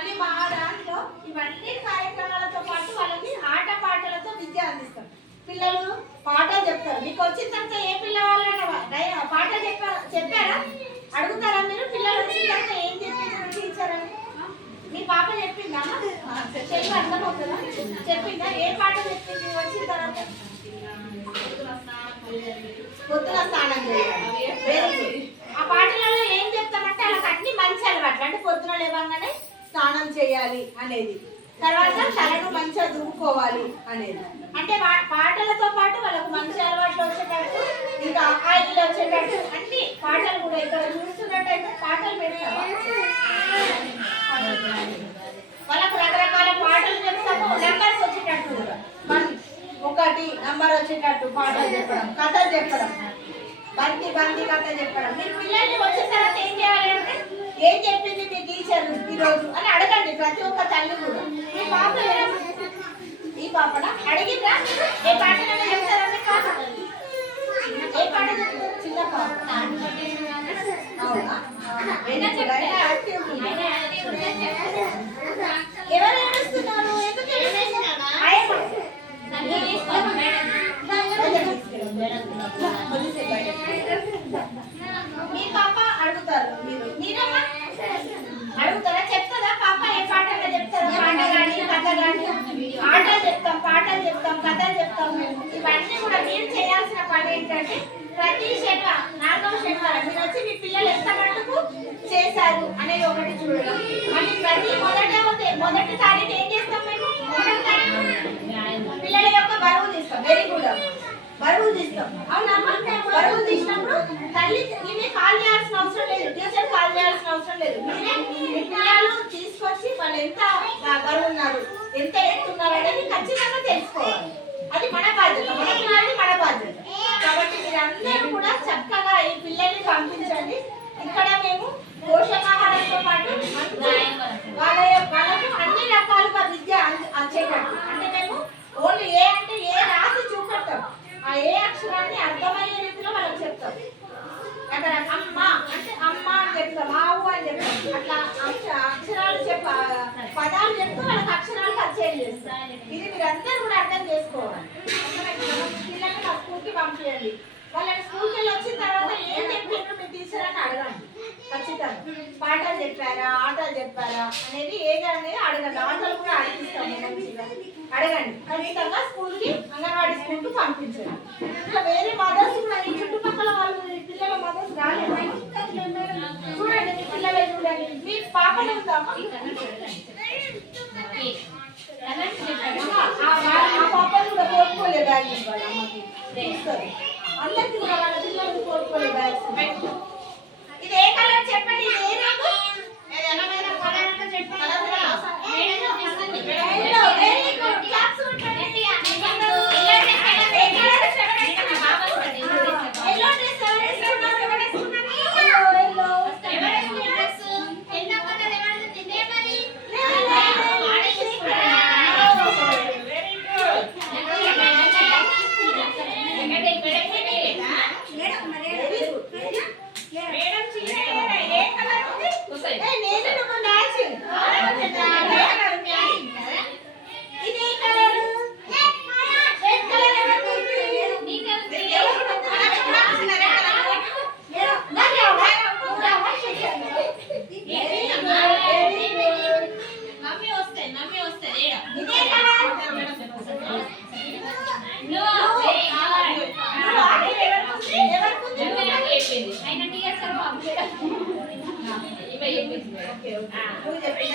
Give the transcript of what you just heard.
మళ్ళీ మా దాంట్లో ఇవన్నీ కార్యక్రమాలతో పాటు వాళ్ళకి ఆట పాటలతో విద్య అందిస్తాం. పిల్లలు పాటలు చెప్తారు. మీకు వచ్చిన తర్వాత ఏ పిల్లవాళ్ళైనా పాటలు చెప్పారా? అడుగుతారా మీరు? పిల్లలు వచ్చిన తర్వాత ఏం చెప్పింది టీచర్ అని? మీ పాప చెప్పిందా? చెప్పి అర్థమవుతుందా? చెప్పిందా? ఏ పాట చెప్పింది వచ్చిన తర్వాత? పొద్దున స్నానం చేయాలి. ఆ పాటలలో ఏం చెప్తామంటే వాళ్ళకి అన్ని మంచి అలవాట్లు. అంటే పొద్దున లేవగానే స్నానం చేయాలి అనేది, తర్వాత తలను మంచిగా దువ్వుకోవాలి అనేది. అంటే పాటలతో పాటు వాళ్ళకు మంచి అలవాట్లు వచ్చేటట్టు, ఇంకా ఆయిల్ వచ్చేటట్టు అన్ని పాటలు కూడా ఇక్కడ చూస్తున్నట్టయితే పాటలు పెడతారు. వాళ్ళకు రకరకాల పాటలు చెప్తాము. నెంబర్స్ వచ్చేటట్టు కూడా 1 నంబర్ వచ్చేటట్టు పాటలు చెప్పడం, కథలు చెప్పడం, బంతి కథ చెప్పడం. మీ పిల్లల్ని వచ్చిన తర్వాత ఏం చేయాలి అంటే ఏం చెప్పింది మీ టీచర్ ఈరోజు అని అడగండి. ప్రతి ఒక్క తల్లి కూడా మీ పాప ఈ పాపన అడిగిందా? ఏ పాటలైనా చెప్తారండి? ఏ పాట చెప్తారు? చిన్న పాప అవునా? ఎవరు ఏడుస్తున్నారు? మీ పాప అడుగుతారు. మీరమ్మా అడుగుతారా? చెప్తారా పాప? ఏ పాటగా చెప్తారా? పాట కానీ కథ కానీ. ఆటలు చెప్తాం, పాటలు చెప్తాం, కథలు చెప్తాం. మేము ఇవన్నీ కూడా మీరు చేయాల్సిన పని ఏంటంటే ప్రతి శనివారం, 4వ శనివారం మీరు వచ్చి మీ పిల్లలు ఎంత మటుకు చేశారు అనేది ఒకటి చూడడం. మళ్ళీ ప్రతి మొదటి తారీఖు ఏం చేస్తాం మేము? పిల్లల యొక్క బరువు తీస్తాం. వెరీ గుడ్ అమ్మ, బరువులు తీస్తాం. అవునమ్మా? బరువులు తీసినప్పుడు తల్లి ఇవి కాల్ చేయాల్సిన అవసరం లేదు, టీచర్ కాల్ చేయాల్సిన అవసరం లేదు. మీరే మీ పిల్లలు తీసుకొచ్చి వాళ్ళు ఎంత బరువు ఉన్నారు, ఎంత ఎత్తున్నారు అనేది ఖచ్చితంగా తెలుసుకోవాలి. అది మన బాధ్యత, మన పిల్లలది మన బాధ్యత. కాబట్టి మీరందరూ కూడా చక్కగా ఈ పిల్లల్ని పంపించండి. ఇక్కడ మేము పోషకాహారంతో పాటు వాళ్ళకు అన్ని రకాలుగా విద్య అంచేటట్టు. అంటే మేము ఓన్లీ ఏ అంటే ఏ రాసి చూపెడతాం, ఆ ఏ అక్షరాన్ని అర్థమయ్యే రీతిలో వాళ్ళకి చెప్తాం. అక్కడ అమ్మ అంటే అమ్మ అని చెప్తాం, ఆవు అని చెప్తాం. అట్లా అక్షరాలు పదాలు చెప్తూ వాళ్ళకి అక్షరాలు పరిచయం చేస్తాం. ఇది మీరందరూ కూడా అర్థం చేసుకోవాలి. పిల్లల్ని మా స్కూల్కి పంపించండి. వాళ్ళని స్కూల్కి వెళ్ళి వచ్చిన తర్వాత ఏం చెప్పారు మీ టీచర్ అని అడగండి. ఖచ్చితంగా పాటలు చెప్పారా, ఆటలు చెప్పారా అనేది ఏది అనేది అడగండి. ఆటలు కూడా అడిగిస్తాము మంచిగా. అడగండి. ఖచ్చితంగా స్కూల్కి, అంగన్వాడీ స్కూల్కి పంపించండి. ఇంకా వేరే మదర్స్ కూడా ఈ చుట్టుపక్కల వాళ్ళు పిల్లల మదర్స్ రాలేదు చూడండి. మీ పిల్లలే చూడండి. మీ పాపలు ఉందామా? ఆ పాపలు కూడా కోరుకోలే బ్యాగ్ ఇవ్వాలి అమ్మకి. అందరికి కూడా వాళ్ళ పిల్లలకి కోరుకోలే బ్యాగ్స్. ఇది ఏ కలర్ చెప్పండి? ఇది ఏ రంగు? నువ్వు చెప్పిన